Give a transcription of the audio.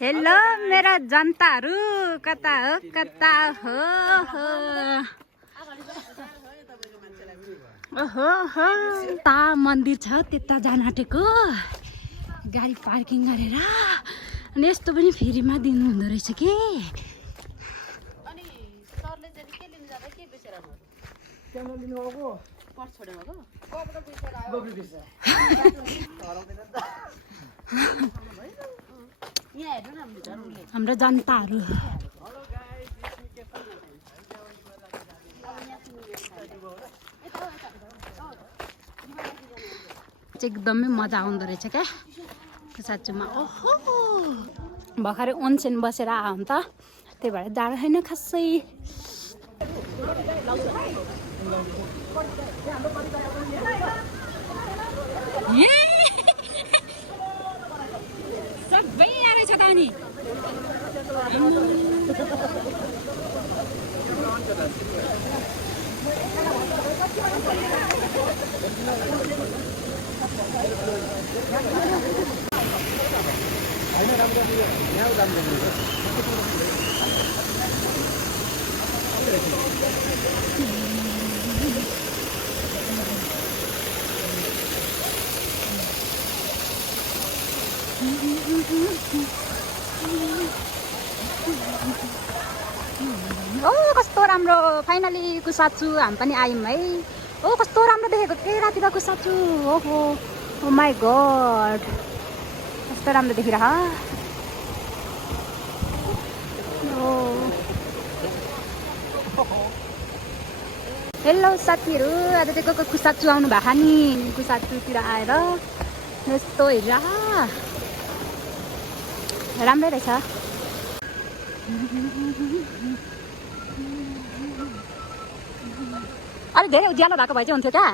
hello मेरा जनताहरू कता हो ओहो हो ता मन्दिर छ त्यता जान आँटेको गाडी पार्किङ गरेर अनि यस्तो पनि फ्रीमा दिनु हुँदो रहेछ के अनि सरले चाहिँ के लिनु जाँदा के बेचेर आउनु त्यहाँ लिनु आएको पर्स छोडेर गयो कबाट बेचेर आयो गोब्री बिर्छ यहाँ हेर्नु न हाम्रो जरुले हाम्रो जनताहरू एकदमै मजा आउँदो रहेछ क्या साँच्चीमा ओहो भर्खरै ओनसेन बसेर आयो नि त त्यही भएर जाडो छैन खासै सबै आएछ त अनि ओ कस्तो राम्रो फाइनली कुसाछु हामी पनि आयौँ है ओ कस्तो राम्रो देखेको के राति त कुसाछु ओहो ओ माई गड कस्तो राम्रो देखिरह हेलो साथीहरू आज चाहिँ को कुसाछु आउनु भएको नि कुसाचुतिर आएर यस्तो हेर राम्रै रहेछ अलिक धेरै उज्यालो भएको भए चाहिँ हुन्थ्यो क्या